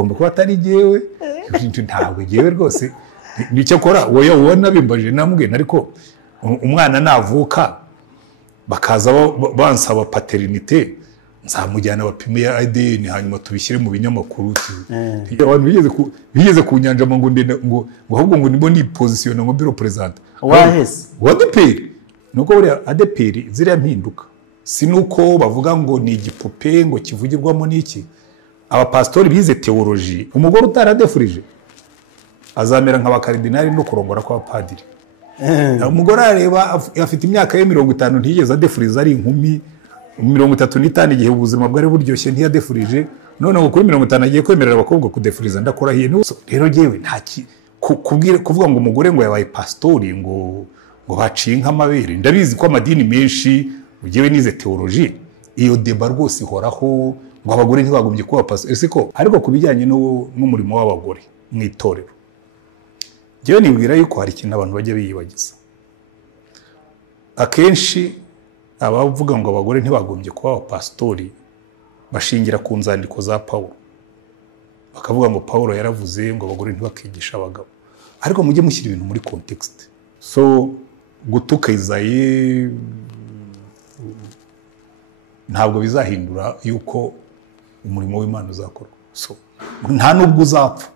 bigomba kuba atari jewe ntabwo jewe rwose nicyo kora wowe ubona bimbaje namubwiye ariko umwana navuka bakaza bansaba paternité nzamujyana bapime ya ADN hanyuma tubishyire mu binyamakuru abantu bigeze ku nyanja ngo ahubwo ngo nibo ni position ngo biro president wahese ADPR nuko buri ADPR ziriya mpinduka sinuko bavuga ngo ni igipupe ngo kivugirwamo n'iki abapastori bize theology umugore utaradefurije azamera nk'abakardinali no kurongora kwa padiri umugore areba afite imyaka ye 50 ntigeze adefuriza ari inkumi 35 igihe ubuzima bwari buryoshye ntiyadefurije none ngo kuri 50 agiye kwemerera abakobwa kudefuriza ndakora hiye rero jewe ntaki kuvuga ngo umugore ngo yabaye pastori ngo baciye nk'amabere ndabizi ko amadini menshi ugiye nize theology iyo deba rwose ihoraho ngo abagore ntibagombye kuba pastori siko ariko kubijyanye n'umurimo w'abagore mu itorero jewe nibwira yuko hari ikintu abantu bajya biyibagiza akenshi abavuga ngo abagore ntibagombye kuba abapastori bashingira ku nzandiko za Paulo bakavuga ngo Paulo yaravuze ngo abagore ntibakigisha abagabo ariko mujye mushyira ibintu muri context so gutuka Isaie ntabwo bizahindura yuko umurimo w'Imana uzakorwa so nta nubwo uzapfa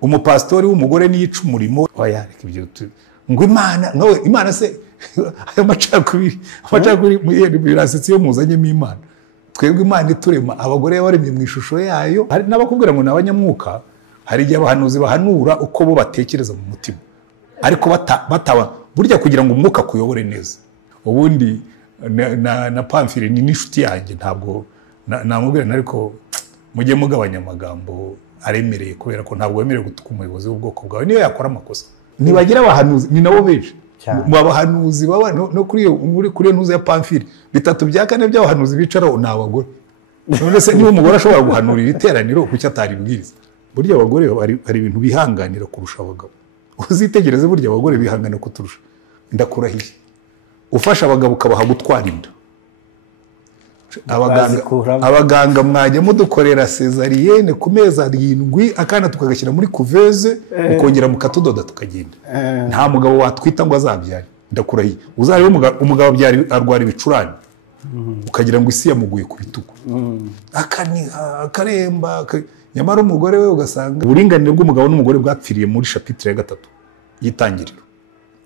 umupastori w'umugore niyica umurimo wayareka ibyo ngo Imana se ayo macakubiri birasetse yo muzanyemo Imana twebwe Imana iturema abagore baremye mu ishusho yayo hari nabakubwira ngo nabanyamwuka hari igihe abahanuzi bahanura uko bo batekereza mu mutima ariko bataba burya kugira ngo umwuka kuyobore neza ubundi na Pamphile ni nishuti yanjye ntabwo namubwira ariko mujye mugabanya amagambo aremereye kubera ko ntabwo wemerewe gutuka umuyobozi w'ubwoko bwawe niyo yakora amakosa nibagira abahanuzi ni nabo benshi mu abahanuzi baba no kuri ntuze ya Pamphile bitatu bya kane by'abahanuzi bicaraho n'abagore none se niba umugore ashobora guhanurira iteraniro kuki atari bwiriza burya abagore hari ibintu bihanganira kurusha abagabo uzitegereze burya abagore bihangana kuturusha ndakurahiye ufasha abagabo ukabaha gutwara inda abaganga mwajya mudukorera cesarienne ku mezi 7 akana tukagashyira muri couveuse ukongera mukatudoda tukagenda nta mugabo watwita ngo azabyare ndakurahiye uzari umugabo byari arwara ibicurane ukagira ngo isi yamuguye ku bitugu akaremba nyamara umugore we ugasanga uburinganire bw'umugabo n'umugore bwapfiriye muri chapitre ya 3 y'itangiriro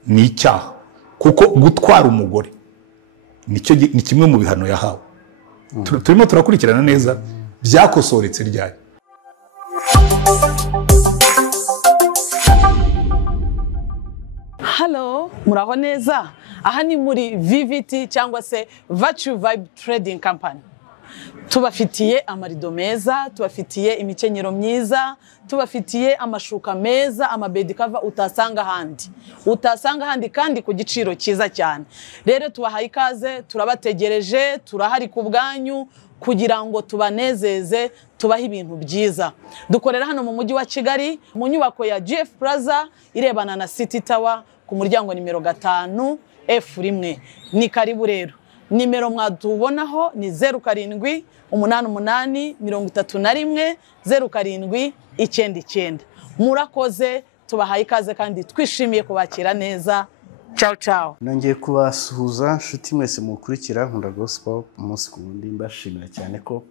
ni icyaha kuko gutwara umugore ni kimwe mu bihano yahawe turimo turakurikirana neza byakosoretse ryari Hello muraho neza aha ni muri VVT cyangwa se Virtue Vibe Trading Company tubafitiye amarido meza tubafitiye imikenyero myiza tubafitiye amashuka meza amabedi cover utasanga handi kandi ku giciro cyiza cyane rero tubahaye ikaze turabategereje turahari ku bwanyu kugira ngo tubanezeze tubahe ibintu byiza dukorera hano mu mujyi wa Kigali mu nyubako ya GF Plaza irebana na City Tower ku muryango nimero 5 F1 ni karibu rero nimero mwadubonaho ni 07 88 31 07 99 murakoze tubahaye ikaze kandi twishimiye kubakira neza ciao ciao nongeye kubasuhuza nshuti mwese mukurikira Nkunda Gospel umunsi ku wundi mbashimira cyane ko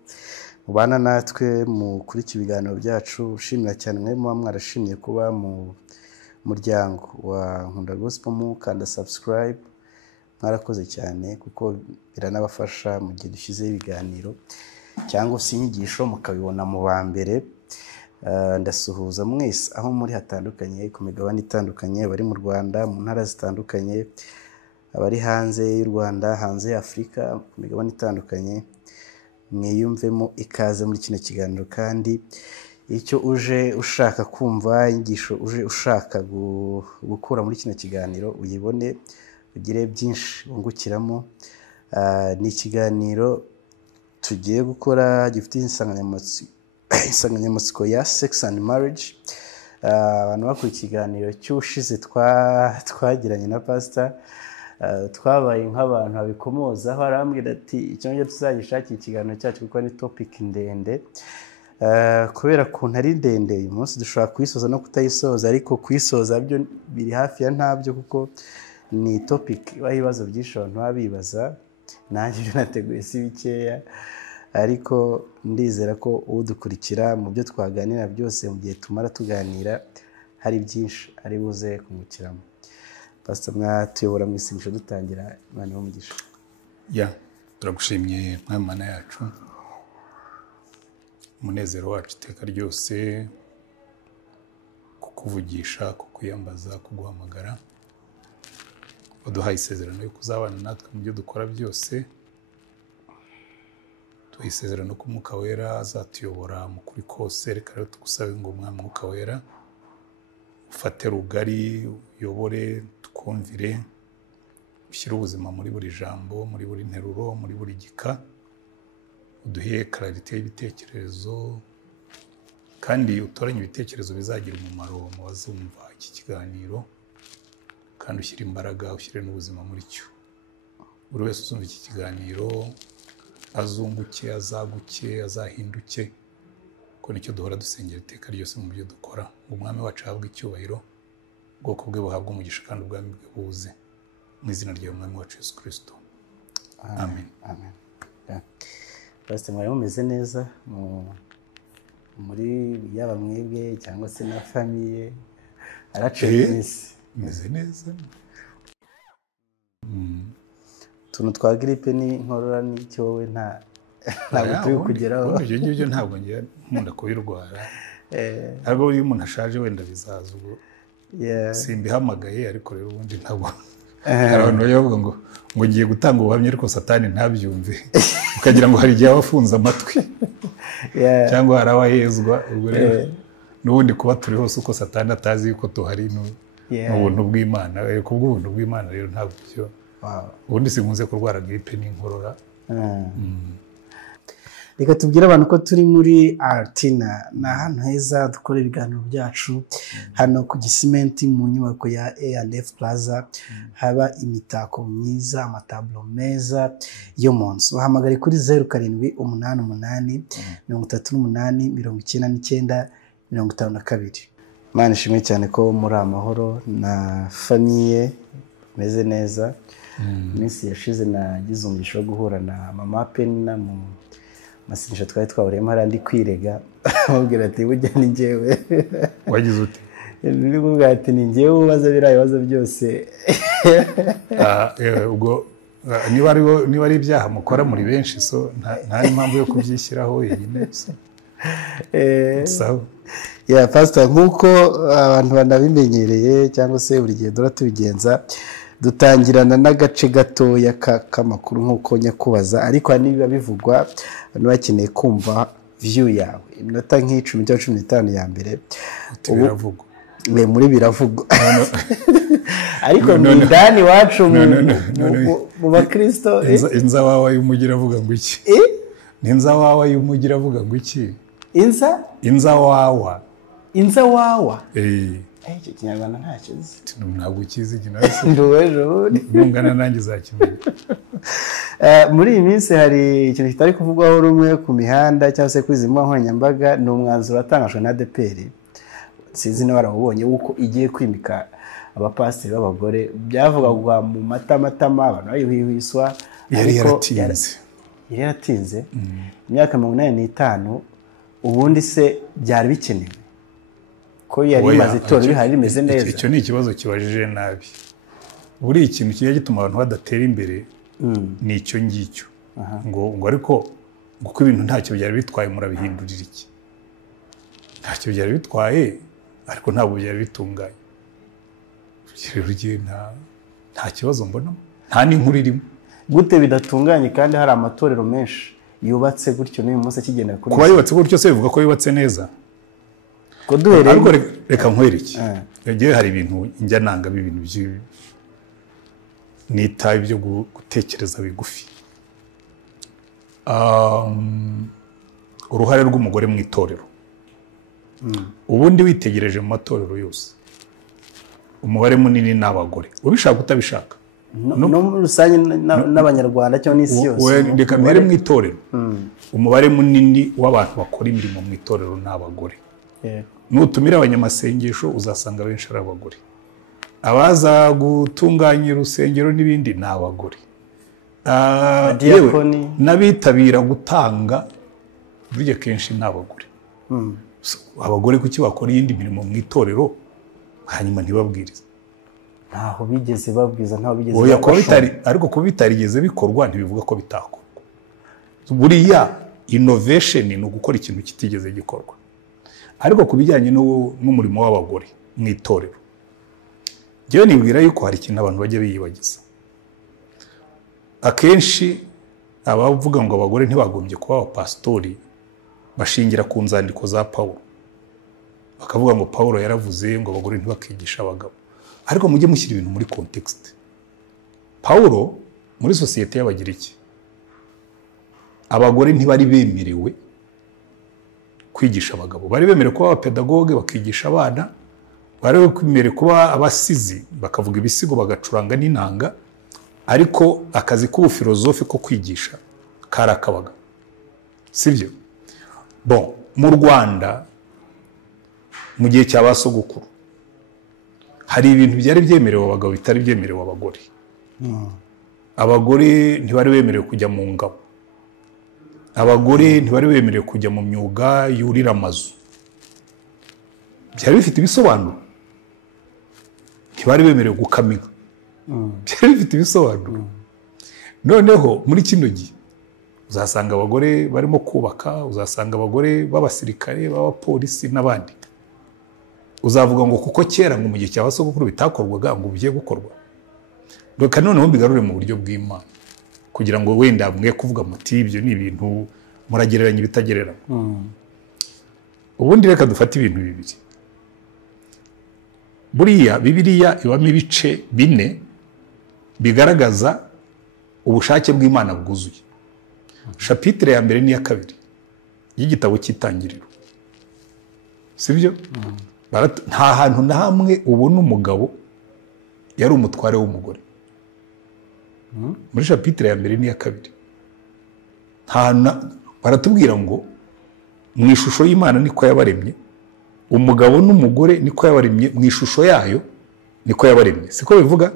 mubana natwe mukurikira ibiganiro byacu ushimira cyane mwe muba mwarashimye kuba mu muryango wa Nkunda Gospel mukanda subscribe mwarakoze cyane kuko biranabafasha mu gihe dushyize ibiganiro cyangwa se inyigisho mukabibona mu ba mbere ndasuhuza mwese aho muri hatandukanye ku migabane itandukanye bari mu Rwanda mu ntara zitandukanye abari hanze y'u Rwanda hanze ya Afrika ku migabane itandukanye mwiyumvemo ikaze muri kino kiganiro kandi icyo uje ushaka kumva inyigisho uje ushaka gukura muri kino kiganiro uyibone ugire byinshi wungukiramo ni ikiganiro tugiye gukora gifite insanganyamatsiko ya sex and marriage abantu bakora ikiganiro cy'ushize twagiranye na pastor twabaye nk'abantu babikomoza aho arambwira ati icyo ngicyo tuzagishakira ikiganiro cyacu kuko ni topic ndende kubera ko ntari ndende uyu munsi dushobora kuyisoza no kutayisoza ariko kuyisoza byo biri hafi ya ntabyo kuko ni topic ibaho ibibazo byinshi abantu baba bibaza nanjye ibyo nateguye si bikeya ariko ndizera ko udukurikira mu byo twaganira byose mu gihe tumara tuganira hari byinshi ari buze kungukiramo. Pastor mwatuyobora mu isengesho dutangira Imana y'umugisha. Turagushimye mwami Mana yacu, umunezero wacu iteka ryose, kukuvugisha, kukuyambaza, kuguhamagara. Waduhaye isezerano yo kuzabana natwe mu byo dukora byose. Tuhaye isezerano ko Umwuka Wera azatuyobora mu kuri kose. Reka rero tugusabe ngo Mwami Mwuka Wera ufate rugari, uyobore, tukumvire, ushyire ubuzima muri buri jambo, muri buri nteruro, muri buri gika. Uduhe clarite y'ibitekerezo kandi utoranye ibitekerezo bizagira umumaro mu bazumva iki kiganiro, kandi ushyire imbaraga, ushyire n'ubuzima muri cyo. Buri wese uzumva iki kiganiro azunguke, azaguke, azahinduke, ko nicyo duhora dusengera iteka ryose mu byo dukora. Ngo Umwami wacu ahabwe icyubahiro, ubwoko bwe buhabwe umugisha kandi ubwami bwe buze, mu izina ry'Umwami wacu Yesu Kristo. Amen. Amen. Pastor mwari mumeze neza muri yaba mwebwe cyangwa se na famiye aracenisi meze neza. Tuntu twa gripe ni nkorora n'icyo wowe ntabwo turi kugeraho. Ibyo ngibyo ntabwo ngiye nkunda kubirwara. Ariko iyo umuntu ashaje wenda bizaza ubwo simbihamagaye, ariko rero ubundi ntabwo. Hari abantu bavuga ngo ngiye gutanga ubuhamya ariko Satani ntabyumve, ukagira ngo hari igihe abafunze amatwi cyangwa hari abahezwa. Ubwo rero n'ubundi kuba turi hose uko Satani atazi yuko tuhari n'ubuntu bw'Imana. Kubw'ubuntu bw'Imana rero ntabwo byo. Ubundi sinkunze kurwara gripe n'inkorora. Reka tubwire abantu ko turi muri Artina, ni ahantu heza dukora ibiganiro byacu hano ku Gisimenti mu nyubako ya A&F Plaza. Haba imitako myiza, amatablo meza yo mu nzu. Uhamagare kuri 0788 38 99 52. Imana ishimwe cyane ko muri amahoro na famiye meze neza. Iminsi yashize nagize umugisha wo guhura na mama Penina mu masengesho twari twahuriyemo, hari andi kwirega amubwira ati burya ni njyewe. Wagize ute? Ni kuvuga ati ni njyewe ubaza biriya bibazo byose. Ubwo niba ari ibyaha mukora muri benshi, so nta impamvu yo kubyishyiraho wenyine. Sawa. Pastor, nk'uko abantu banabimenyereye cyangwa se buri gihe dora tubigenza, dutangirana n'agace gatoya k'amakuru nk'uko nyakubaza, ariko hari n'ibiba bivugwa abantu bakeneye kumva view yawe iminota nk'icumi cyangwa 15 ya mbere. Biravugwa muri biravugwa ariko ndani wacu mu bakristo. Inzawawa y'umugira avuga ngo iki? Ni inzawawa y'umugira avuga ngo iki? Inzawawa. Icyo Kinyarwanda ntakizi. Ntabwo ukizi kinase. Ntungana nanjye zakimenya. Muri iyi minsi hari ikintu kitari kuvugwaho rumwe ku mihanda cyangwa se kuri zimwe nkoranyambaga. Ni umwanzuro watangajwe na ADEPR, sinzi niba warabonye, uko igiye kwimika abapasiteri b'abagore. Byavugwa mu matamatama, abantu bayihwiswa, ariko yaratinze imyaka 85. Ubundi se byari bikenewe ko yari imaze itora bihari rimeze neza? Icyo ni ikibazo kibajije nabi. Buri ikintu kigiye gituma abantu badatera imbere ni icyo ngicyo. Ngo ariko kuko ibintu ntacyo byari bitwaye murabihindurira iki? Ntacyo byari bitwaye, ariko ntabwo byari bitunganye. Nta kibazo mbona, nta n'inkuru irimo. Gute bidatunganye kandi hari amatorero menshi yubatse gutyo n'uyu munsi akigendera kuri? Kuba yubatse gutyo se bivuga ko yubatse neza? Ko duhereye ariko reka nkwereke. Yagiye hari ibintu njya nanga ibintu by'ibi nitaye byo gutekereza bigufi. Uruhare rw'umugore mu itorero. Ubundi witegereje mu matorero yose, umubare munini n'abagore, ubishaka utabishaka. no muri rusange n'abanyarwanda cyangwa n'isi yose. Reka mbere mu itorero umubare munini w'abantu bakora imirimo mu itorero ni abagore. Nutumira abanyamasengesho uzasanga benshi ari abagore. Abaza gutunganya urusengero n'ibindi ni abagore. N'abitabira gutanga burya kenshi ni abagore. Abagore kuki bakora iyindi mirimo mu itorero hanyuma ntibabwiriza? Ntaho bigeze babwiza, ntaho bigeze. Ariko kuba bitarigeze bikorwa ntibivuga ko bitakorwa. Buriya innovation ni ugukora ikintu kitigeze gikorwa. Ariko kubijyanye n'umurimo w'abagore mu itorero, njyewe nibwira yuko hari ikintu abantu bajya biyibagiza. Akenshi abavuga ngo abagore ntibagombye kuba abapasitori bashingira ku nzandiko za Pawulo, bakavuga ngo Pawulo yaravuze ngo abagore ntibakigisha abagabo. Ariko mujye mushyira ibintu muri context. Pawulo muri sosiyete y'Abagiriki, abagore ntibari bemerewe kwigisha abagabo. Bari bemerewe kuba abapedagoge bakigisha abana, bari bemerewe kuba abasizi bakavuga ibisigo bagacuranga n'inanga, ariko akazi k'ubufilozofi ko kwigisha kari ak'abagabo. Sibyo? Bon, mu Rwanda mu gihe cya basogokuru hari ibintu byari byemerewe abagabo bitari byemerewe abagore. Abagore ntibari bemerewe kujya mu ngabo. Abagore ntibari bemerewe kujya mu myuga yurira amazu. Byari bifite ibisobanuro. Ntibari bemerewe gukamira. Byari bifite ibisobanuro. Noneho muri kino gihe uzasanga abagore barimo kubaka, uzasanga abagore b'abasirikare, b'abapolisi n'abandi. Uzavuga ngo kuko kera ngo mu gihe cy'abasogokuru bitakorwaga ngo bigiye gukorwa. Reka noneho mbigarure mu buryo bw'Imana kugira ngo wenda mwe kuvuga muti ibyo ni ibintu muragereranya ibitagererana. Ubundi reka dufate ibintu bibiri. Buriya Bibiliya ibamo ibice 4 bigaragaza ubushake bw'Imana bwuzuye. Chapitre ya mbere n'iya kabiri y'igitabo cy'Itangiriro. Sibyo? Nta hantu na hamwe ubona umugabo yari umutware w'umugore. Muri chapitre ya mbere n'iya kabiri baratubwira ngo mu ishusho y'Imana niko yabaremye, umugabo n'umugore niko yabaremye, mu ishusho yayo niko yabaremye. Siko bivuga?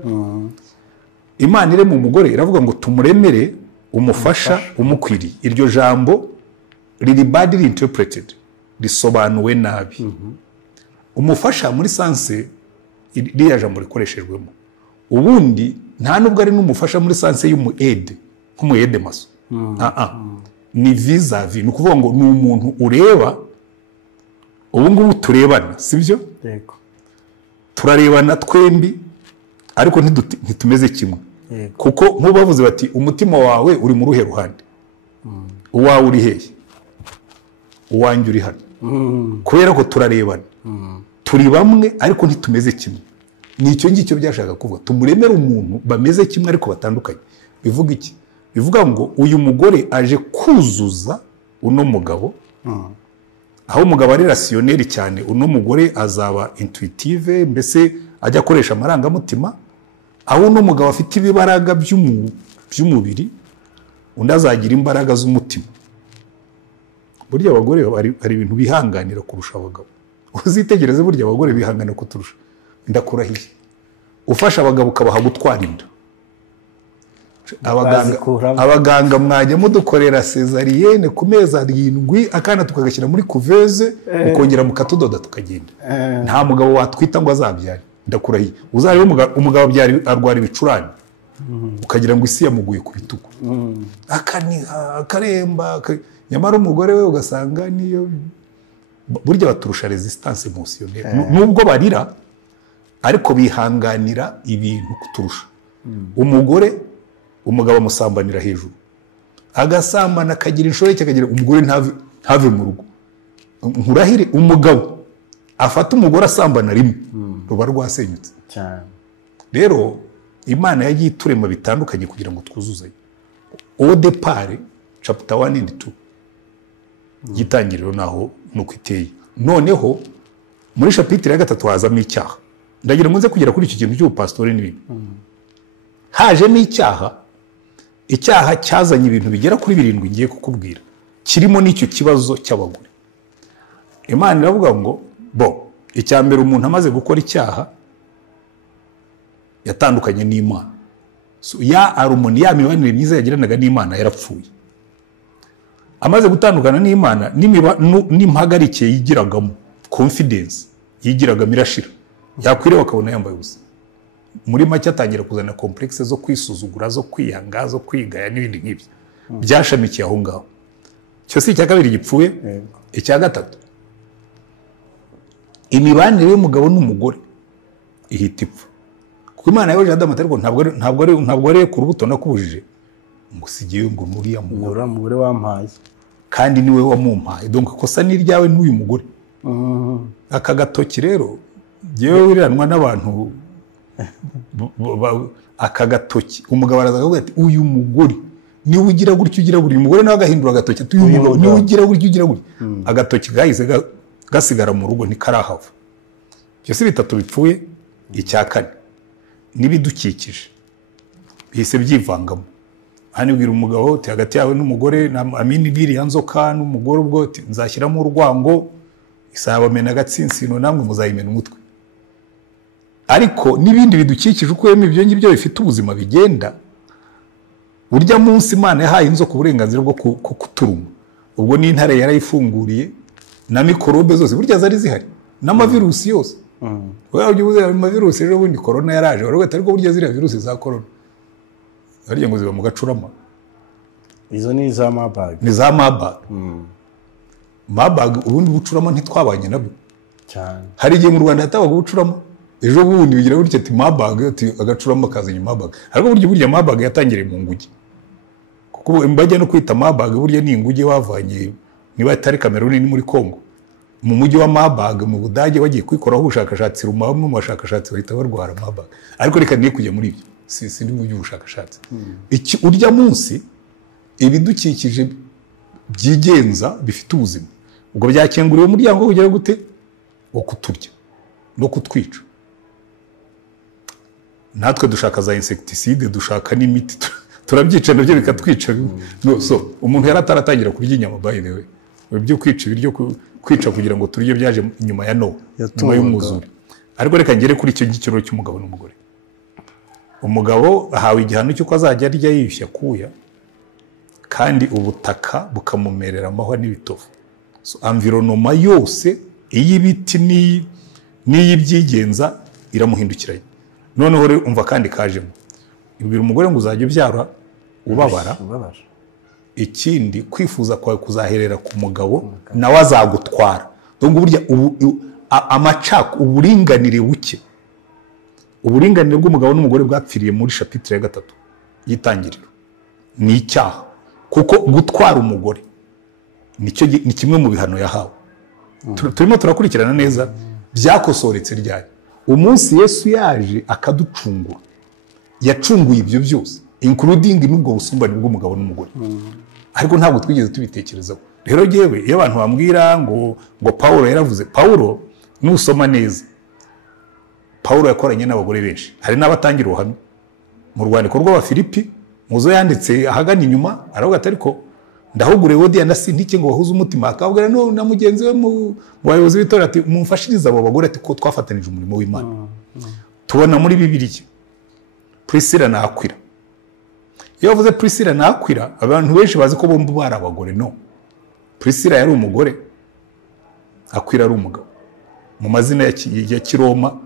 Imana irema umugore iravuga ngo tumuremere umufasha umukwiriye. Iryo jambo riri badly interpreted, risobanuwe nabi. Umufasha muri sanse iriya jambo rikoreshejwemo. Ubundi nta nubwo ari n'umufasha muri sanse y'umuede, nk'umuede maso. Ni vis-a-vis, ni ukuvuga ngo ni umuntu ureba. Ubu ngubu turebana, sibyo? Yego. Turarebana twembi ariko ntitumeze kimwe. Kuko nk'ubavuze bati umutima wawe uri mu ruhe ruhande, uwawe uri hehe, uwanjye uri hano. Kubera ko turarebana, turi bamwe ariko ntitumeze kimwe. Nicyo ngicyo byashaka kuvuga tumuremera umuntu bameze kimwe ariko batandukanye. Bivuga iki? Bivuga ngo uyu mugore aje kuzuza uno mugabo. Aho umugabo ari rationnel cyane, uno mugore azaba intuitive, mbese ajya akoresha amarangamutima. Aho uno mugabo afite ibibaraga by'umubiri, undi azagira imbaraga z'umutima. Burya abagore hari ibintu bihanganira kurusha abagabo. Uzitegereze burya abagore bihangana kuturusha. Ndakurahiye. Ufasha abagabo ukabaha gutwara inda. Abaganga mwajya mudukorera cesarienne ku mezi 7 akana tukagashyira muri couveuse ukongera mukatudoda tukagenda. Nta mugabo watwita ngo azabyare. Ndakurahiye. Uzarebe umugabo byari arwara ibicurane. Ukagira ngo isi yamuguye ku bitugu. Akaremba. Nyamara umugore we ugasanga niyo burya baturusha resistance emotionnelle. Nubwo barira ariko bihanganira ibintu kuturusha. Umugabo amusambanira hejuru, agasambana akagira inshoreke, akagira umugore ntave mu rugo. Nkurahire umugabo afata umugore asambana rimwe ruba rwasenyutse cyane. Rero Imana yagiye iturema bitandukanye kugira ngo twuzuzanye. Au départ chapter 1 and 2 gitangiriro naho nuko iteye. Noneho muri chapitre ya 3 hazamo icyaha. Ndagira ngo nze kugera kuri iki kintu cy'ubupastori n'ibintu. hajemo icyaha cyazanye ibintu bigera kuri 7 ngiye kukubwira, kirimo n'icyo kibazo cy'abagore. Imana iravuga ngo icya mbere umuntu amaze gukora icyaha yatandukanye n'Imana. Ya arumoni, ya mibanire myiza yagiranaga n'Imana yarapfuye. Amaze gutandukana n'Imana, n'impagarike yigiragamo, confidence yigiragamo irashira, yakwiriye bakabona yambaye ubusa. Muri make atangira kuzana complexe zo kwisuzugura, zo kwiyanga, zo kwigaya n'ibindi nk'ibyo byashamikiye aho ngaho. Cyo si icya kabiri gipfuye. Icya gatatu, imibanire y'umugabo n'umugore ihita ipfa. Kuko Imana yabaje Adamu ati ariko ntabwo ari ku rubuto nakubujije ngo sigiye ngo nuriya mugore wampaye kandi niwe wamumpaye, donc kosa ni ryawe n'uyu mugore. Aka gatoki rero jewe wiranwa n'abantu aka gatoki, umugabo araza akavuga ati uyu mugore niwe ugira gutyo ugira gutyo, umugore nawe agahindura agatoki ati uyu mugabo niwe ugira gutyo ugira gutyo. Agatoki gahise gasigara mu rugo ntikarahava. Byose bitatu bipfuye. Icya kane, n'ibidukikije bihise byivangamo. Hano bwira umugabo uti hagati yawe n'umugore amini biriya nzoka n'umugore ubwo uti nzashyiramo urwango, isabamena agatsinsino namwe muzayimena umutwe. Ariko n'ibindi bidukikije uko yemwe ibyo ngibyo bifite ubuzima bigenda, burya munsi Imana yahaye inzoka uburenganzira bwo kuturuma. Ubwo n'intare yarayifunguriye na mikorobe zose burya zari zihari, n'amavirusi yose. Wewe ugiye amavirusi rero bundi corona yaraje, warugata ariko burya ziriya virusi za corona ari ngo ziba mu gacurama. Izo ni za Marburg. Ni za Marburg. Marburg ubundi bucurama ntitwabanye nabyo cyane. Hari igihe mu Rwanda hatabaga bucurama, ejo bundi bigira gutya ati Marburg, ati agacurama kazanye Marburg. Ariko burya Marburg yatangiriye mu nguge. Kuko mbajya no kwita Marburg burya ni inguge wavanye niba atari Cameroon ni muri Congo. Mu mujyi wa Marburg mu Budage bagiye kwikoraho ubushakashatsi rumwe mu bashakashatsi bahita barwara Marburg. Ariko reka niye kujya muri ibyo. Si ndi mu by'ubushakashatsi. Iki urya munsi ibidukikije byigenza bifite ubuzima. Ubwo byakenguriwe umuryango kugera gute wo kuturya no kutwica. Natwe dushaka za insecticide, dushaka n'imiti, turabyica nabyo bikatwica. No, so umuntu yarataratangira kurya inyama by the way. Ibyo kwica ibiryo kwica kugira ngo turye byaje inyuma ya Nowa, nyuma y'umwuzure. Ariko reka ngere kuri icyo gikiro cy'umugabo n'umugore. Umugabo ahawe igihano cy'uko azajya arya yiyushya kuya, kandi ubutaka bukamumerera amahwa n'ibitovu. So environnement yose iy'ibiti n'iy'ibyigenza iramuhindukiranye. Noneho rero umva kandi kajemo, ibwira umugore ngo uzajya ubyara ubabara. Ikindi kwifuza kwawe kuzaherera ku mugabo nawe azagutwara. Donc burya amacako uburinganire buke, uburinganire bw'umugabo n'umugore bwapfiriye muri chapitre ya 3 y'itangiriro. Ni icyaha, kuko gutwara umugore ni kimwe mu bihano yahawe. Turimo turakurikirana neza byakosoretse ryari. Umunsi Yesu yaje akaducungura, yacunguye ibyo byose including n'ubwo busumbane bw'umugabo n'umugore. Ariko ntabwo twigeze tubitekerezaho. Rero jewe iyo abantu bambwira ngo Paulo yaravuze, Paulo nusoma neza Paulo yakoranye n'abagore benshi. Hari n'abatangira ubuhamya mu rwandiko rw'Abafilipi, muzo yanditse ahagana inyuma aravuga ati ariko ndahugure Wodia na Sintike ngo bahuze umutima. Akabwira no na mugenzi we mu bayobozi b'itora ati mumfashiriza abo bagore ati ko twafatanije umurimo w'Imana. Tubona muri Bibiliya Priscilla na Aquila. Iyo bavuze Priscilla na Aquila, abantu benshi bazi ko bombi bari abagore. No, Priscilla yari umugore, Aquila ari umugabo. Mu mazina ya Kiroma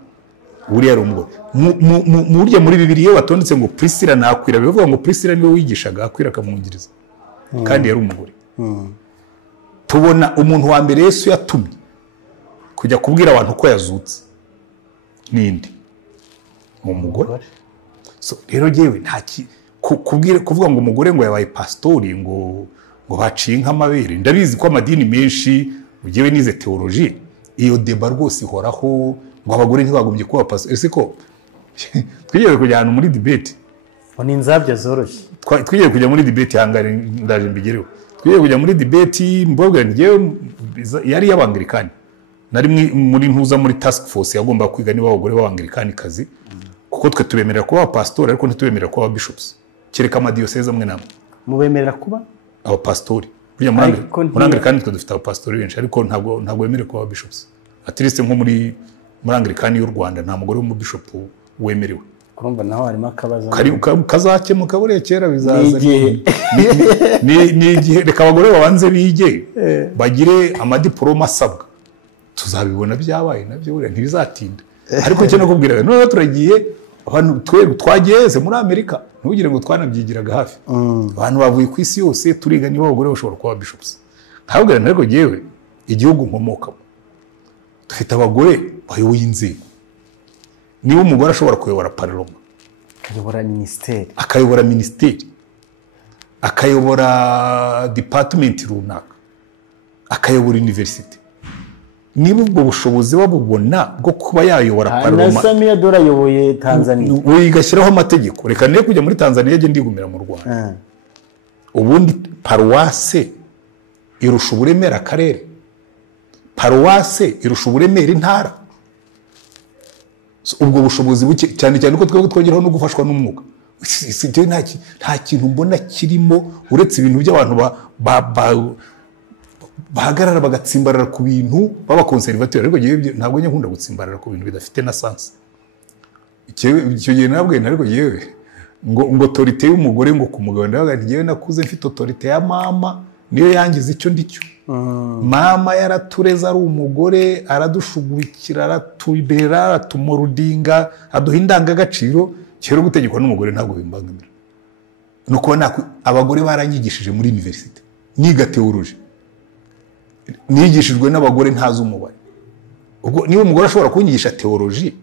uri yari umugore. Mu buryo muri Bibiliya iyo batondetse ngo Priscilla na Aquila, bivuga ngo Priscilla niwe wigishaga, Aquila akamwungiriza. Kandi yari umugore. Tubona umuntu wa mbere Yesu yatumye kujya kubwira abantu ko yazutse ninde? Umugore. So rero jewe ntaki kuvuga ngo umugore ngo yabaye pastori ngo baciye nk'amabere. Ndabizi ko amadini menshi ugiye nize theology iyo deba rwose ihoraho ngo abagore ntibagombye kuba pastori. Ese ko twigeze kujyana muri debate ni inzabya zoroshye. Twigeze kujya muri debate hangare ndaje mbigereho. Twigeze kujya muri debate mbobwa ngewe yari y'Abangilikani. Nari muri ntuza muri task force yagomba kwiga niba abagore b'Abangilikani kazi. Kuko kuko twe tubemerera kuba abapasitori ariko ntitubemerera kuba ababishopusi kereka amadiyoseze amwe n'amwe mubemerera kuba abapasitori burya muri Anglikani twe dufite abapasitori benshi ariko ntabwo bemerewe kuba ababishopusi atiriste nko muri Anglikani y'u Rwanda nta mugore w'umubishopu wemerewe kurumva naho harimo akabazo kazakemuka buriya kera bizaza ni igihe reka abagore babanze bige bagire amadiporoma asabwa tuzabibona byabaye nabyo buriya ntibizatinda ariko cyo nakubwiraga noneho turagiye abantu twageze muri Amerika ntugire ngo twanabyigiraga hafi abantu bavuye ku isi yose turiga niba abagore bashobora kuba bishops ntabwo ariko yewe igihugu nkomokamo dufite abagore bayoboye inzego niba umugore ashobora kuyobora parlement akayobora ministeri akayobora department runaka akayobora university niba ubwo bushobozi babubona bwo kuba yayobora parlement Samia Dora yoboye Tanzania wigashyiraho amategeko reka niyo kujya muri Tanzania je ndigumira mu Rwanda ubundi paruwase irusha uburemera akarere paruwase irusha uburemera intara ubwo bushobozi buke cyane cyane uko twebwe twongeraho no gufashwa n'umwuka nta kintu mbona kirimo uretse ibintu by'abantu bahagarara bagatsimbarara ku bintu baba conservateur ariko ntabwo nkunda gutsimbarara ku bintu bidafite na sense icyo gihe nabwo ariko yewe ngo autorité y'umugore ngo ku mugabo ndavuga nti yewe nakuze mfite autorité ya mama niyo yangize icyo ndicyo mama yaratureza ari umugore aradushugurikira aratubera aratumurudinga aduha indangagaciro cyo gutegekwa n'umugore ntabwo bimbangamira nuko abagore baranyigishije muri university niga theology nigishijwe n'abagore ntazi umubare ubwo niba umugore ashobora kunyigisha theology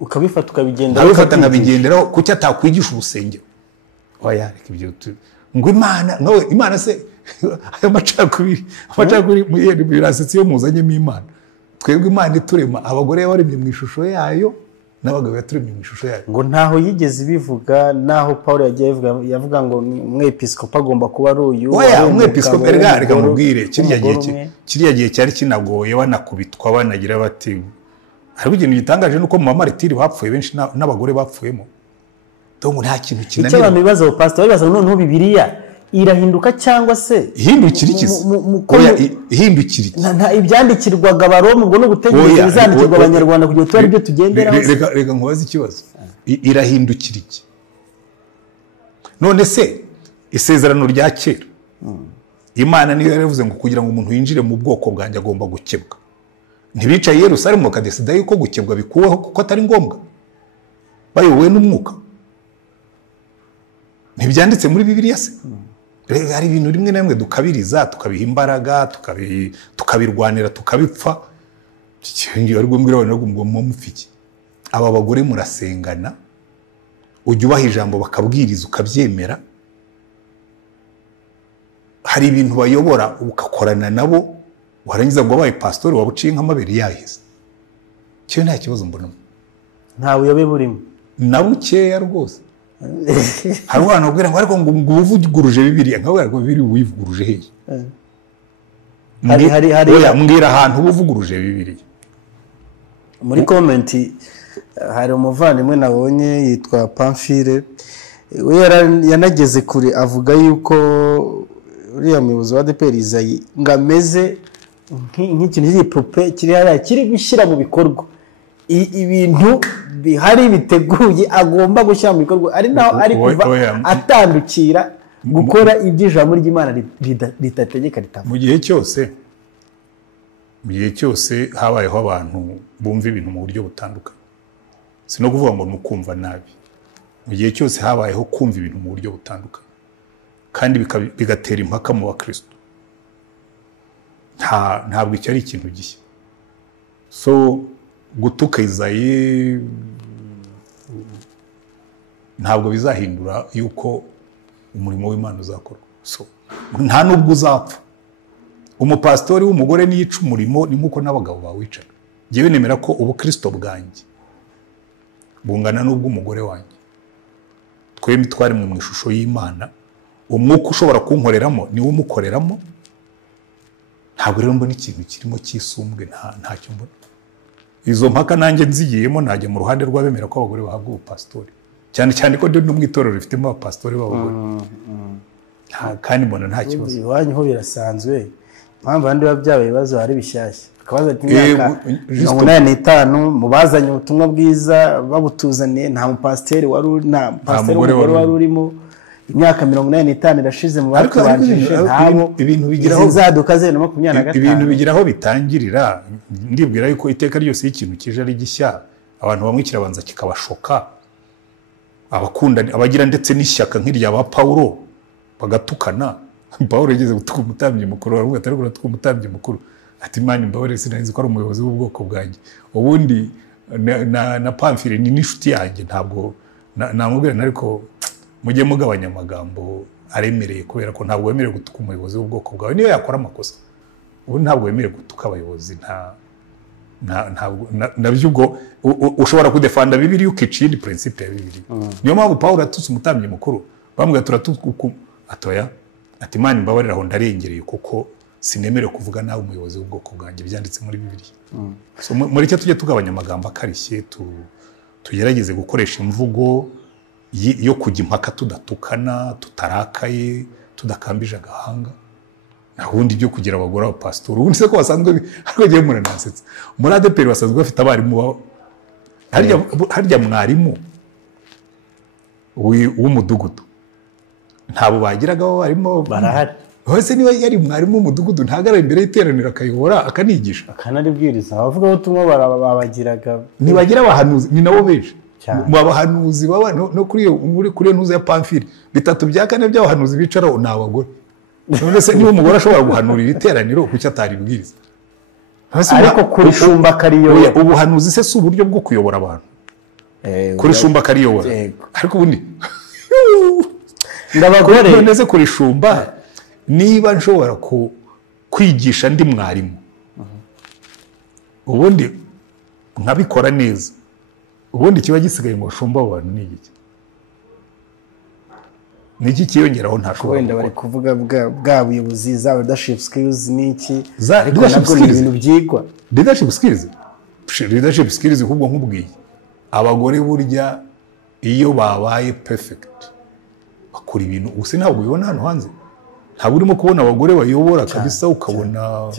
ukabifata nkabigenderaho kuki atakwigisha ubusengero oya reka ibyo ngo imana se ayo macakubiri birasetse yo muzanyemo imana twebwe imana iturema abagore yabaremye mu ishusho yayo n'abagabo yaturemye mu ishusho yayo ngo ntaho yigeze bivuga naho Paul yagiye yavuga ngo umwepiskopa agomba kuba ari uyu umwepiskopa reka mubwire kiriya gihe cyari kinagoye banakubitwa banagira bati ariko ikintu gitangaje nuko mu mamaritiri bapfuye benshi n'abagore bapfuyemo donc nta kintu kinanira icyo abantu bibaza pastor bibaza noneho Bibiliya irahinduka cyangwa se ihindukira ikizi ihindukira iki nta ibyandikirwaga abaroma ubwo no gutegereza bizandikirwa abanyarwanda kugira tubari byo tugenderaho reka nkubaze ikibazo irahindukira iki none se isezerano rya kera Imana niyo yaravuze ngo kugira ngo umuntu yinjire mu bwoko bwanjye agomba gukebwa ntibicaye Yerusalemu bakadesida yuko gukebwa bikuweho kuko atari ngombwa bayobowe n'umwuka ntibyanditse muri Bibiliya se hari ibintu rimwe na rimwe dukabiriza tukabiha imbaraga tukabirwanira tukabipfa ariko mbwira abantu ngo mumufiki aba bagore murasengana ujya ubaha ijambo bakabwiriza ukabyemera hari ibintu bayobora ugakorana nabo warangiza ngo wabaye pastori wabuciye nk'amabere yaheze cyo nta kibazo mbonamo nta buyobe burimo na bukeya rwose hari abantu babwira ngo ariko ngo uvuguruje Bibiliya nkabwira ngo Bibiliya wivuguruje hehe mbwira ahantu uvuguruje Bibiliya muri comment hari umuvandimwe nabonye yitwa Pamphile we yanageze kure avuga yuko uriya muyobozi wa ADPR Isayi ngameze nk'ikintu cy'ipupe kiri hariya kiri gushyira mu bikorwa ibintu bihari biteguye agomba gushyira mu bikorwa ari naho ari kuva atandukira gukora iby'ijambo ry'Imana ritategeka ritavuga mu gihe cyose habayeho abantu bumva ibintu mu buryo butandukanye si no kuvuga ngo nukumva nabi mu gihe cyose habayeho kumva ibintu mu buryo butandukanye kandi bigatera impaka mu bakristo ntabwo icyo ari ikintu gishya so gutuka Isayi ntabwo bizahindura yuko umurimo w'Imana uzakorwa so nta nubwo uzapfa umupastori w'umugore niyica umurimo ni nkuko n'abagabo bawicaga ngewe nemera ko ubukristo bwanjye bungana n'ubw'umugore wanjye twembi twaremwe mu ishusho y'Imana umwuka ushobora kunkoreramo niwe umukoreramo ntabwo rero mbona ikintu kirimo cyisumbwe ntacyo mbona izo mpaka nanjye nzigiyemo najya mu ruhande rw'abemera ko abagore bahabwa ubupasitori cyane cyane ko no mu itorero rifitemo abapasitori b'abagore kandi mbona nta kibazo. Iwanyu ho birasanzwe, impamvu abandi biba byabaye ibibazo hari bishyashya akabaza ati imyaka 85 mubazanye ubutumwa bwiza babutuzaniye nta mupasiteri w'umugore wari urimo, imyaka 85 irashize mu batubanjije ntabo ibintu bigiraho zaduka zeno 25 ibintu bigiraho bitangirira. Ndibwira yuko iteka ryose y'ikintu kije ari gishya abantu bamwe kirabanza kikabashoka, abakunda abagira ndetse n'ishyaka nk'irya ba Paulo bagatukana. Paulo yigeze gutuka umutambyi mukuru, aravuga ati ariko tuka umutambyi mukuru ati Imana imbabarire sinarizi ko ari umuyobozi w'ubwoko bwanjye, ubundi na Pamfile ni n'inshuti yanjye, ntabwo namubwira ariko mujye mugabanya amagambo aremereye kubera ko ntabwo wemerewe gutuka umuyobozi w'ubwoko bwawe niyo yakora amakosa. Ubu ntabwo wemerewe gutuka abayobozi, ntabwo nabyo ubwo ushobora kudefanda Bibiliya ukica iyindi principe ya Bibiliya. Niyo mpamvu Paulo atutse umutambyi mukuru bamubwira turatuka atoya ati Imana imbabarire aho ndarengereye kuko sinemerewe kuvuga nawe umuyobozi w'ubwoko bwanjye, byanditse muri Bibiliya. So muri cyo tujye tugabanya amagambo akarishye, tugerageze gukoresha imvugo yo kujya impaka tudatukana, tutarakaye, tudakambije agahanga. Nahundi byo kugira abagore abapasitori ubundi se ko basanzwe ariko giye muranansetsa muri ADPR basanzwe bafite abarimu harya mwarimu w'umudugudu ntabo bagiraga barimo barahari. Hose niba yari mwarimu w'umudugudu ntagara imbere y'iteraniro akayobora akanigisha akanaribwiriza abavuga ubutumwa babagiraga nibagira abahanuzi ni nabo benshi mu abahanuzi baba no kuri ntuza ya Pamfile bitatu bya kane by'abahanuzi bicaraho ni abagore. None se niba umugore ashobora guhanurira iteraniro kuki ataribwiriza? Ariko kuri shumba kariyo ubuhanuzi se si uburyo bwo kuyobora abantu kuri shumba kariyobora ariko ubundi ndabagore none se kuri shumba niba nshobora kwigisha ndi mwarimu ubundi nkabikora neza ubundi kiba gisigaye ngo shumba abantu ni iki niki kiyongeraho ntashobora wenda bari kuvuga bwa buyobozi za leadership skills niki ariko nabwo ni ibintu byigwa leadership skills ahubwo nkubwiye abagore burya iyo babaye perfect bakora ibintu use ntabwo ubibona hano hanze ntabwo urimo kubona abagore bayobora kabisa ukabona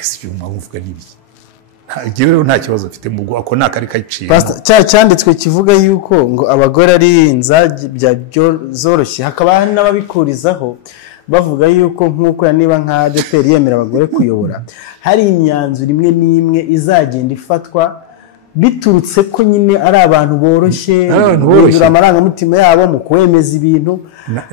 ese ibyo mwavuga n'ibiki rero nta kibazo afite mu bwo ako nakari kaciye cyanditswe kivuga yuko ngo abagore ari inzajya zoroshye hakaba n'ababikurizaho bavuga yuko nkuko niba nka ADPR yemera abagore kuyobora hari imyanzuro imwe n'imwe izagenda ifatwa biturutse ko nyine ari abantu boroshye guhindura amarangamutima yabo mu kwemeza ibintu.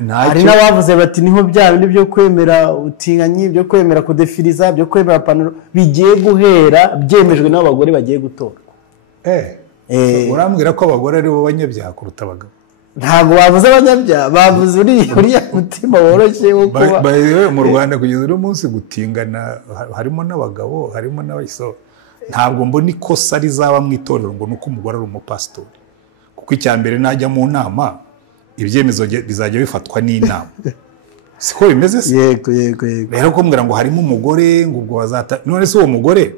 Hari n'abavuze bati niho bya bindi byo kwemera utinganyi byo kwemera kudefiriza byo kwemera panuro bigiye guhera byemejwe n'abagore bagiye gutorwa. Urambwira ko abagore ari bo banyabyaha kuruta abagabo? Ntabwo bavuze abanyabyaha, bavuze uriya mutima woroshye wo kuba mu Rwanda kugeza uno munsi gutingana harimo n'abagabo harimo n'abayiso. Ntabwo mbona ikosa rizaba mu itorero ngo nuko umugore ari umupasitori kuko icyambere najya mu nama ibyemezo bizajya bifatwa n'inama siko bimeze se. Yego rero ko mbwira ngo harimo umugore ngo ubwo bazata none se uwo mugore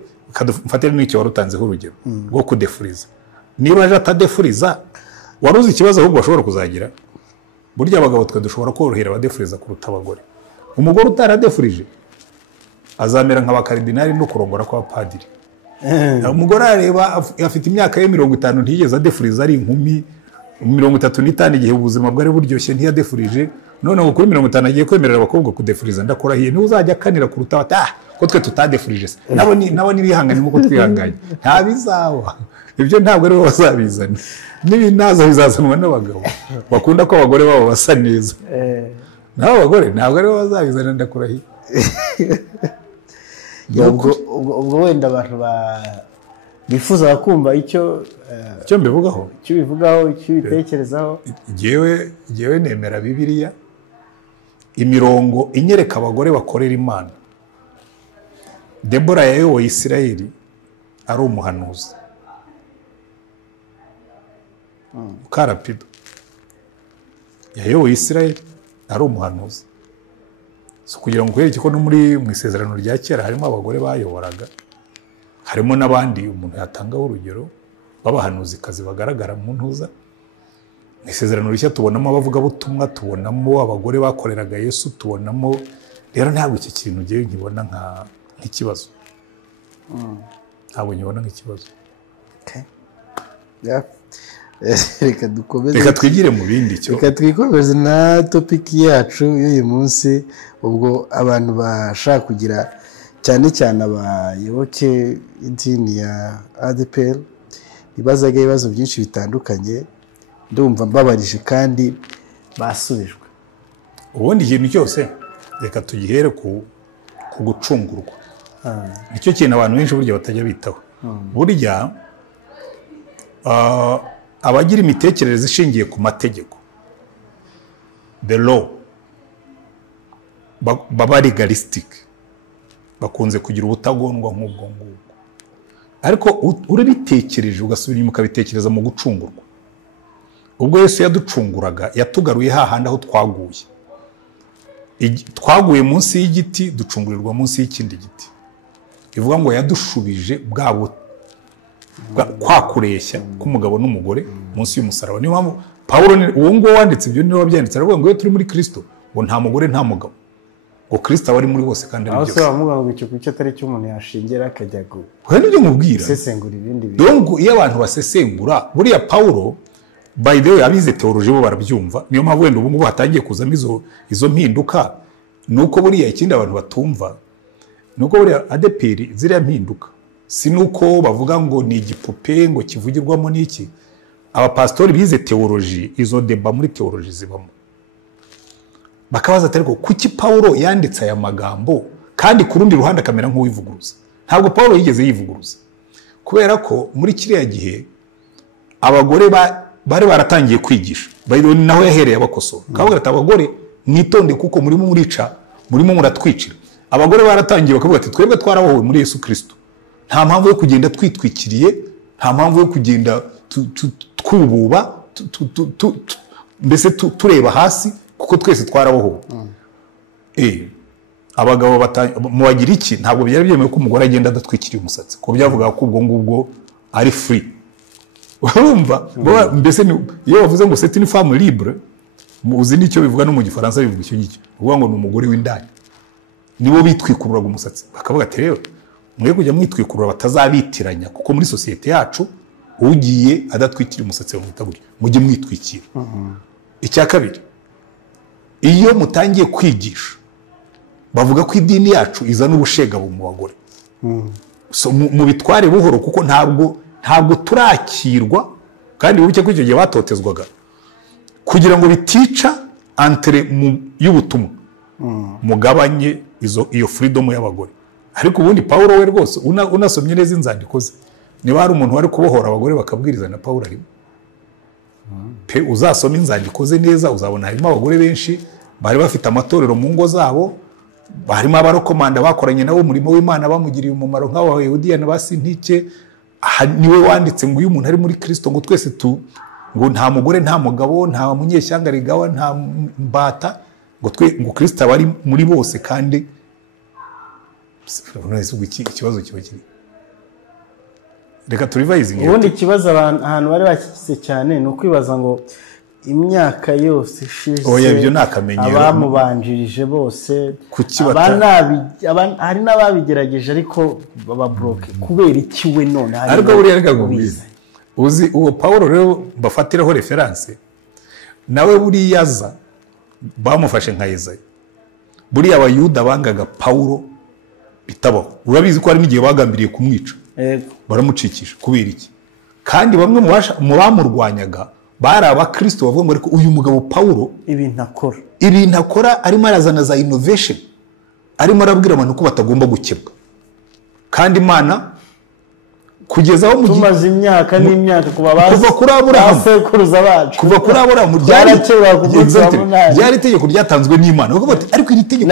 mfatire n'icyo warutanzeho urugero rwo kudefuriza niba aje atadefuriza waruzi ikibazo ahubwo bashobora kuzagira. Burya abagabo twe dushobora korohera abadefuriza kuruta abagore. Umugore utaradefurije azamera nk'abakaridinari no kurongora kwa padiri. Umugore areba afite imyaka ye 50 ntiyigeze adefuriza ari inkumi 35 igihe ubuzima bwari buryoshye ntiyadefurije none ngo kuri 50 agiye kwemerera abakobwa kudefuriza ndakurahiye ni uzajya kanira kuruta bata ko twe tutadefurije se nabo nibihanganye nkuko twihanganye nta bizaba ibyo ntabwo ari bo bazabizana n'ibinaza bizazanwa n'abagabo bakunda ko abagore babo basa neza naho abagore ntabwo ari bo bazabizana ndakurahiye. ubwo wenda abantu bifuza kumva icyo mbivugaho icyo bitekerezaho. Jewe nemera Bibiliya imirongo inyereka abagore bakorera Imana. Debora yayoboye Isirayeli ari umuhanuzi Karapido yayoboye Isirayeli ari umuhanuzi. So kugira ngo kwereke ko no muri mu isezerano rya kera harimo abagore bayoboraga harimo n'abandi umuntu yatangaho urugero b'abahanuzikazi bagaragara mu ntuza. Mu Isezerano Rishya tubonamo abavugabutumwa, tubonamo abagore bakoreraga Yesu, tubonamo. Rero ntabwo iki kintu ngewe nkibona nk'ikibazo. Ntabwo nkibona nk'ikibazo. Reka dukomeze, reka twigire mu bindi cyo. Reka twikomeze na topiki yacu y'uyu munsi, ubwo abantu bashaka kugira cyane cyane abayoboke idini ya ADPR bibazaga ibibazo byinshi bitandukanye, ndumva mbabarije kandi basubijwe. Ubundi ikintu cyose reka tugihere ku gucungurwa. Nicyo kintu abantu benshi burya batajya bitaho. Burya abagira imitekerereze ishingiye ku mategeko, the law, baba legalistic, bakunze kugira ubutagondwa nk'ubwo ngubwo. Ariko urabitekereje ugasubira inyuma ukabitekereza mu gucungurwa. Ubwo Yesu yaducunguraga yatugaruye hahandi aho twaguye. Twaguye munsi y'igiti, ducungurirwa munsi y'ikindi giti. Bivuga ngo yadushubije bwabo kwakureshya k'umugabo n'umugore munsi y'umusaraba. Niyo mpamvu Pawulo uwo ngo wanditse ibyo niwe wabyanditse, aravuga ngo iyo turi muri Kristo ngo nta mugore nta mugabo, ngo Kristo aba ari muri bose kandi ari byose. Aho bavuga ngo icyo kucyo atari cyo umuntu yashingira akajya go. Kandi ibyo mubwira sesengura ibindi bintu. Donc iyo abantu basesengura, buriya Pawulo by the way abize theology bo barabyumva. Niyo mpamvu wenda ubu ngubu hatangiye kuzamo izo mpinduka. Nuko buriya ikindi abantu batumva, nuko buriya ADPR ziriya mpinduka si nuko bavuga ngo ni igipupe ngo kivugirwamo n'iki. Abapastori bize theology, izo deba muri theology zibamo. Bakabaza atari ko kuki Paulo yanditse aya magambo kandi ku rundi ruhande akamera nk'uwivuguruza. Ntabwo Paulo yigeze yivuguruza, kubera ko muri kiriya gihe abagore bari baratangiye kwigisha. Bayiro naho yahereye abakosora. Kavuga ati abagore mwitonde kuko murimo murica, murimo muratwicira. Abagore baratangiye bakavuga ati twebwe twarabohowe muri Yesu Kristo. Nta mpamvu yo kugenda twitwikiriye, nta mpamvu yo kugenda twububa, mbese tureba hasi kuko twese twarabohowe. Abagabo mubagira iki? Ntabwo byari byemewe ko umugore agenda adatwikiriye umusatsi, ko byavuga ko ubwo ngubwo ari free. Urumva mbese iyo bavuze ngo c'est une femme libre, uzi nicyo bivuga no mu Gifaransa bivuga icyo ngicyo, uvuga ngo ni umugore w'indani. Nibo bitwikururaga umusatsi. Bakavuga ati rero mwe kujya mwitwikurura batazabitiranya, kuko muri societe yacu ugiye adatwikira umusatsi bamutagura, mujye mwitwikira. Icya kabiri, iyo mutangiye kwigisha bavuga ko idini yacu izana ubushegabo mu bagore. So mu bitware buhoro, kuko ntabwo turakirwa, kandi ubuke ko icyo gihe batotezwaga kugira ngo bitica entre y'ubutumwa mugabanye iyo freedom y'abagore. Ariko ubundi Paulo we rwose unasomye neza inzandiko ze, niba hari umuntu wari kubohora abagore bakabwiriza na Paulo arimo. Pe uzasoma inzandiko ze neza uzabona harimo abagore benshi bari bafite amatorero mu ngo zabo, barimo abarokomanda bakoranye nabo umurimo w'Imana bamugiriye umumaro nk'abayudiya na basintike. Niwe wanditse ngo uyu muntu ari muri Kristo ngo twese ngo nta mugore nta mugabo nta munyeshyanga rigawa nta mbata, ngo Kristo aba ari muri bose. kandi ikibazo kiba kiri, reka turivayizinge. Ubundi ikibazo ahantu bari bakize cyane ni ukwibaza ngo imyaka yose ishize abamubanjirije bose hari n'ababigerageje ariko bababloke kubera iki we none. Ariko buriya reka gubiza uzi uwo Paulo rero bafatiraho reference, nawe buriya aza bamufashe nka Yesaya. Buriya abayuda bangaga Paulo bitabaho. Urabizi ko hari n'igihe bagambiriye kumwica, baramucikisha. Kubera iki? Kandi bamwe mu bamurwanyaga bari abakristo bavuga ngo ariko uyu mugabo Paulo ibintu akora arimo arazana za innovation, arimo arabwira abantu ko batagomba gukebwa. Kandi Imana kugeza aho tumaze imyaka n'imyaka kuva kuri Aburahamu ryari itegeko ryatanzwe n'Imana. Bavuga bati ariko iri tegeko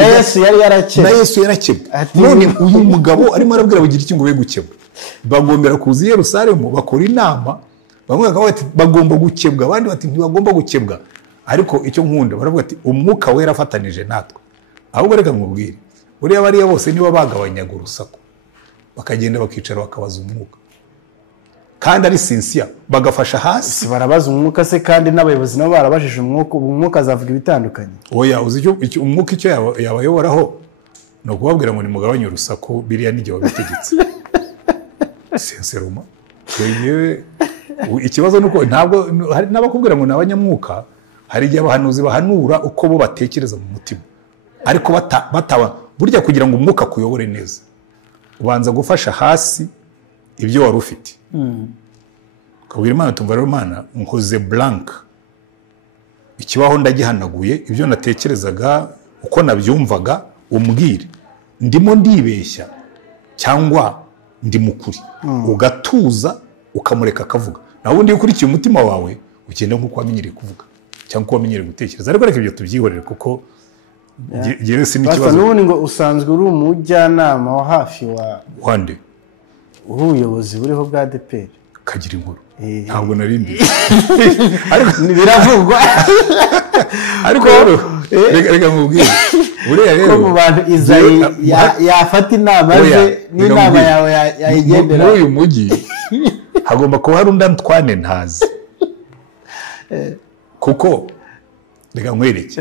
na Yesu yarakebwe. None uyu mugabo arimo arabwira bagira iki ngo be gukebwa. Bagombera kuza i Yerusalemu bakora inama, bamwe bakavuga bati bagomba gukebwa, abandi bati ntibagomba gukebwa. Ariko icyo nkunda baravuga ati umwuka wera afatanije natwe. Ahubwo reka nkubwire, buriya bariya bose niba bagabanyaga urusaku bakagenda bakicara bakabaza umwuka kandi ari sincere bagafasha hasi. barabaza umwuka se kandi n'abayobozi nabo barabajije umwuka, ubu umwuka azavuga ibitandukanye. Oya, uzi icyo umwuka icyo yabayoboraho no kubabwira ngo nimugabanye urusaku, biriya n'igihe wabitegetse. Sincerement yewe ikibazo nuko ntabwo hari n'abakubwira ngo nabanyamwuka, hari igihe abahanuzi bahanura uko bo batekereza mu mutima, ariko bataba burya kugira ngo umwuka kuyobore neza ubanza gufasha hasi ibyo wari ufite. Ukabwira Imana, tumva rero Imana, nkoze blank, ikibaho ndagihanaguye, ibyo natekerezaga uko nabyumvaga umbwire, ndimo ndibeshya cyangwa ndi mukuri. Ugatuza ukamureka akavuga, nawe undi ukurikiye umutima wawe ugenda nk'uko wamenyereye kuvuga cyangwa uko wamenyereye gutekereza. Ariko reka ibyo tubyihorere kuko yewe si n'ikibazo. N'ubundi ngo usanzwe uri umujyanama wa hafi wande ubuyobozi buriho bwa ADEPR. Kagira inkuru ntabwo narindi ariko biravugwa. Ariko reka nkubwire buriya rero ko mu bantu Izayi yafata inama ze n'inama yawe yayigendera muri uyu mujyi hagomba kuba hari undi Antoine ntazi, kuko reka nkwereke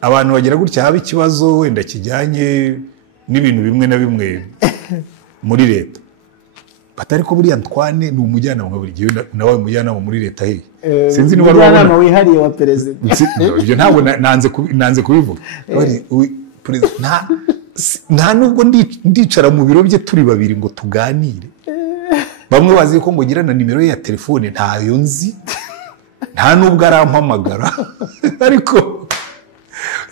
abantu bagira gutya haba ikibazo wenda kijyanye n'ibintu bimwe na bimwe muri leta, batari ko buriya Antoine ni umujyanama nka buri gihe nawe umujyanama muri leta he. Sinzi niba umujyanama wihariye wa perezida. Ibyo ntabwo nanze kubivuga. Nta nubwo ndicara mu biro bye turi babiri ngo tuganire. Bamwe bazi ko ngo girana nimero ye ya telefone ntayo nzi, nta nubwo arampamagara. Ariko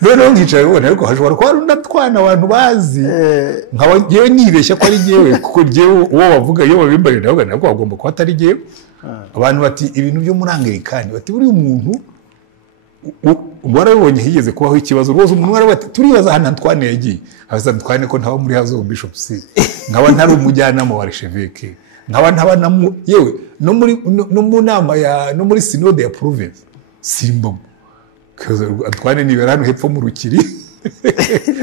noneho ngicaye ubona ariko hashobora kuba hari undi Antoine abantu bazi, nkaba ngewe nibeshya ko ari ngewe, kuko ngewe uwo bavuga iyo babimbarira navuga nako agomba kuba atari ngewe. Abantu bati ibintu byo muri Anglikani, bati buri umuntu warabonye higeze kubaho ikibazo rwose, umuntu warabati turibaza hano Antoine yagiye, abaza Antoine ko ntaba muri hazo Bishop C, nkaba ntari umujyanama wa Archevêque, nkaba ntaba yewe no mu nama ya no muri synode ya province simbamo. Antoine nibera hano hepfo mu Rukiri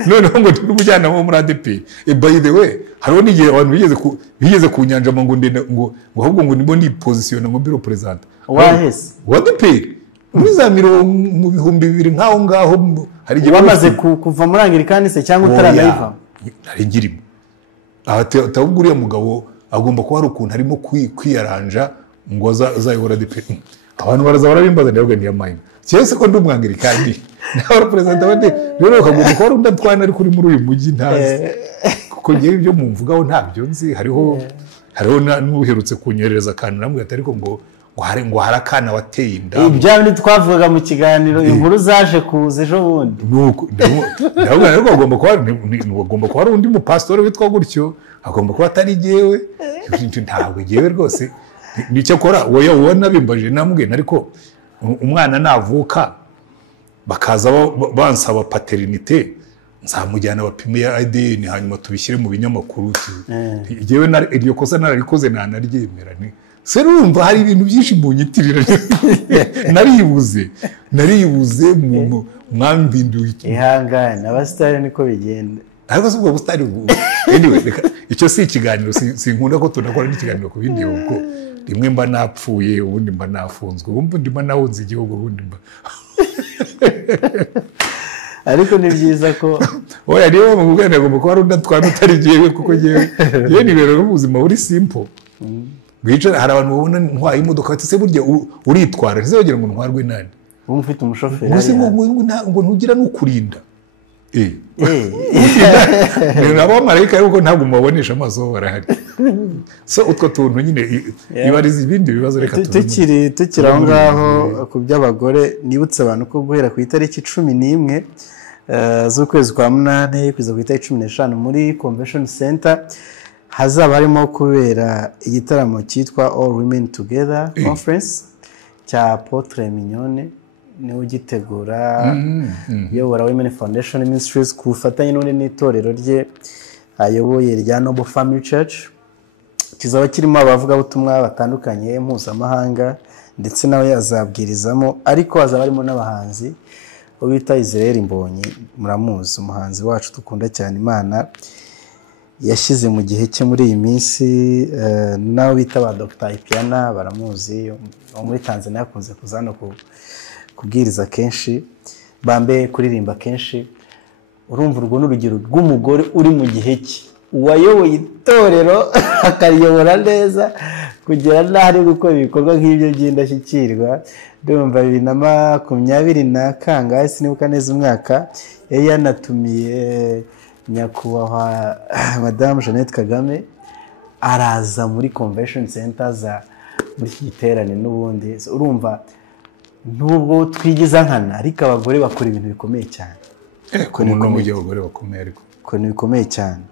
noneho ngo n'umujyanama wo muri ADEPR. By the way, hariho n'igihe abantu bigeze ku nyanja ngo ndende ngo ahubwo ngo nibo ni position ngo biro president wahese wa ADEPR muri za mu bihumbi 2000 nkaho ngaho. Hari igihe bamaze kuva muri Anglikani se cyangwa utaranayiva hari ngirimo atabwo uriya mugabo agomba kuba ari ukuntu harimo kwiyaranja ngo azayobora ADEPR. Abantu baraza barabimbaza ndavuga ni yamayina cyese ko ndi umwangirikani nawe representa bande rero ukagomba ko undi Antoine ari kuri muri uyu mujyi ntazi, kuko ngiye ibyo mumvugaho ntabyo nzi. hariho n'uherutse kunyereza kandi namwe atariko ngo hari akana wateye inda. Ibyo bindi twavugaga mu kiganiro inkuru zaje kuza ejo bundi. Nuko ndavuga rero agomba kuba ari undi mupastori witwa gutyo, agomba kuba atari jewe. Ntabwo jewe rwose nicyo akora. Wowe ubona bimbaje namwe, ariko umwana navuka bakaza bansaba paternité, nzamujyana bapime ya ADN hanyuma tubishyire mu binyamakuru. Jewe iryo kosa nararikoze nanaryemera. Se urumva hari ibintu byinshi munyitirira naribuze mu mwambinduye. Ihangane abasitari niko bigenda. Ariko ubwo busitari anyway, icyo si ikiganiro, sinkunda ko tunakora n'ikiganiro ku bindi ubwo rimwe mba napfuye, ubundi mba nafunzwe, ubundi mba nahunze igihugu, ubundi mba ariko ni byiza ko oya niyo mu bwene agomba kuba ari undi Antoine utari jewe, kuko jewe nibera n'ubuzima buri simple. Bicara hari abantu babona ntwaye imodoka bati se burya uritwara ntizogera ngo ntwarwe nani, ubu mfite umushoferi gusa ngo ntugira n'ukurinda. Ni abamarayika ariko ntabwo mubabonesha amaso barahari. So utwo tuntu nyine ibariza ibindi bibazo. Reka tukiri aho ngaho ku by'abagore, nibutse abantu ko guhera ku itariki 11 z'ukwezi kwa munane kugeza ku itariki 15 muri Convention Center hazaba harimo kubera igitaramo cyitwa All Women Together Conference cya Apotre Mignone niwe ugitegura, uyobora Women Foundation Ministries ku bufatanye n'undi n'itorero rye ayoboye rya Noble Family Church. Kizaba kirimo abavugabutumwa batandukanye mpuzamahanga ndetse nawe azabwirizamo, ariko hazaba harimo n'abahanzi bita Israel Mbonyi, muramuzi umuhanzi wacu dukunda cyane Imana yashyize mu gihe cye muri iyi minsi nawe bita ba Dr. Ipiana baramuzi wo muri Tanzania akunze kuza hano kubwiriza kenshi bambe kuririmba kenshi urumva urwo n'urugero rw'umugore uri mu gihe cye uwayoboye itorero akariyobora neza kugera n'ahari gukora ibikorwa nk'ibyo by'indashyikirwa ndumva 2020 na kangahe sinibuka neza umwaka yari yanatumiye nyakubahwa Madame Jeannette Kagame araza muri convention center za muri iki giterane n'ubundi urumva nubwo twigiza nkana ariko abagore bakora ibintu bikomeye cyane ko no mu gihe abagore bakomeye ariko ko ni bikomeye cyane